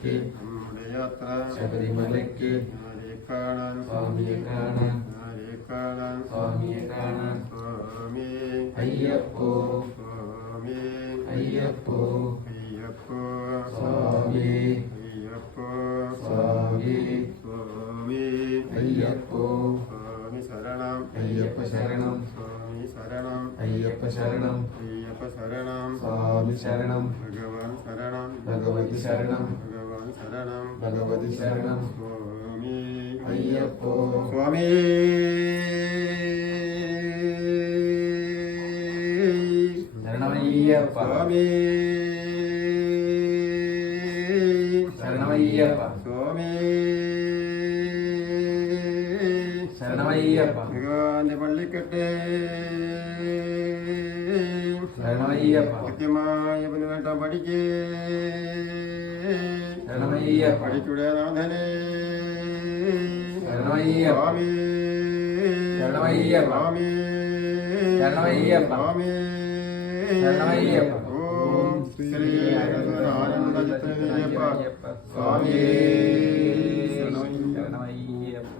ശബരിമലയ്ക്ക് നമ്മുടെ യാത്ര ശബരിമലയ്ക്ക് ആരെ കാണാൻ സ്വാമിയെ കാണാൻ ആരെ കാണാൻ സ്വാമിയെ കാണാൻ സ്വാമി അയ്യപ്പോ സ്വാമി അയ്യപ്പോ അയ്യപ്പോ സ്വാമി അയ്യപ്പോ സ്വാമി സ്വാമി അയ്യപ്പോ സ്വാമി ശരണം അയ്യപ്പ ശരണം സ്വാമി ശരണം അയ്യപ്പ ശരണം അയ്യപ്പ ശരണം സ്വാമി ശരണം ഭഗവാൻ ശരണം ഭഗവതി ശരണം ഭഗവാൻ ശരണം ഭഗവതി ശരണം സ്വാമി അയ്യപ്പോ സ്വാമി ശരണമയ്യപ്പ സ്വാമി ശരണമയ്യപ്പ സ്വാമി ശരണമയ്യപ്പ ഭഗവാന്റെ പള്ളിക്കെട്ട് ശരണമയ്യപ്പ കൃത്യമായ പുനവേട്ടം പഠിക്കേ ശരണമയ്യപ്പ പഠിച്ചുടേ നാഥനെ ശരണമയ്യപ്പ സ്വാമി ശരണമയ്യപ്പ സ്വാമി ശരണമയ്യപ്പ സ്വാമി ശരണമയ്യപ്പ ഓം ശ്രീ ആനന്ദ ചിത്രമയ്യപ്പ സ്വാമി ശരണമയ്യപ്പ